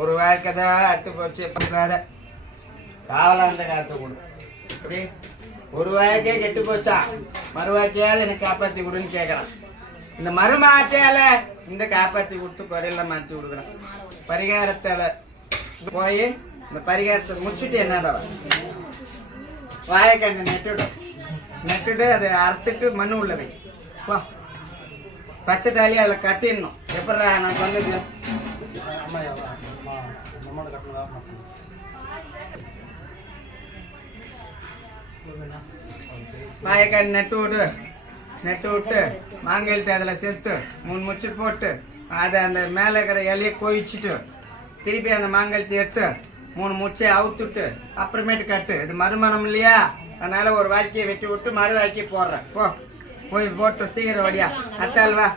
ஒரு வாழ்க்கை தான் அட்டு போச்சு காவலா இருந்த காத்து கொடு. அப்படி ஒரு வாழ்க்கையே கெட்டு போச்சா, மறு வாழ்க்கையாவது எனக்கு காப்பாத்தி கொடுன்னு கேட்கறான். இந்த மறுமாட்டையால இந்த காப்பாத்தி கொடுத்து குறையில மாத்தி கொடுக்குறான். பரிகாரத்தால போய் இந்த பரிகாரத்தை முடிச்சுட்டு என்னடா வாழைக்கண்ணை நட்டுட்டு அதை அறுத்துட்டு மண்ணு உள்ள வை. பச்சை தாலி அதில் கட்டிடணும். எப்படா நான் சொன்னது வாழைக்காய் நட்டு விட்டு மாங்கல்ட்டு அதில் சேர்த்து 3 முச்சு போட்டு அதை அந்த மேலே இருக்கிற இலையை கொயிச்சுட்டு திருப்பி அந்த மாங்கல்ட்டு எடுத்து 3 முச்சை அவுத்துட்டு அப்புறமேட்டு கட்டு. இது மறுமணம் இல்லையா, அதனால ஒரு வாழ்க்கையை வெட்டி விட்டு மறு வாழ்க்கையை போடுறேன். போய் போட்டு சீக்கிரம் வடியா அத்தால்வா.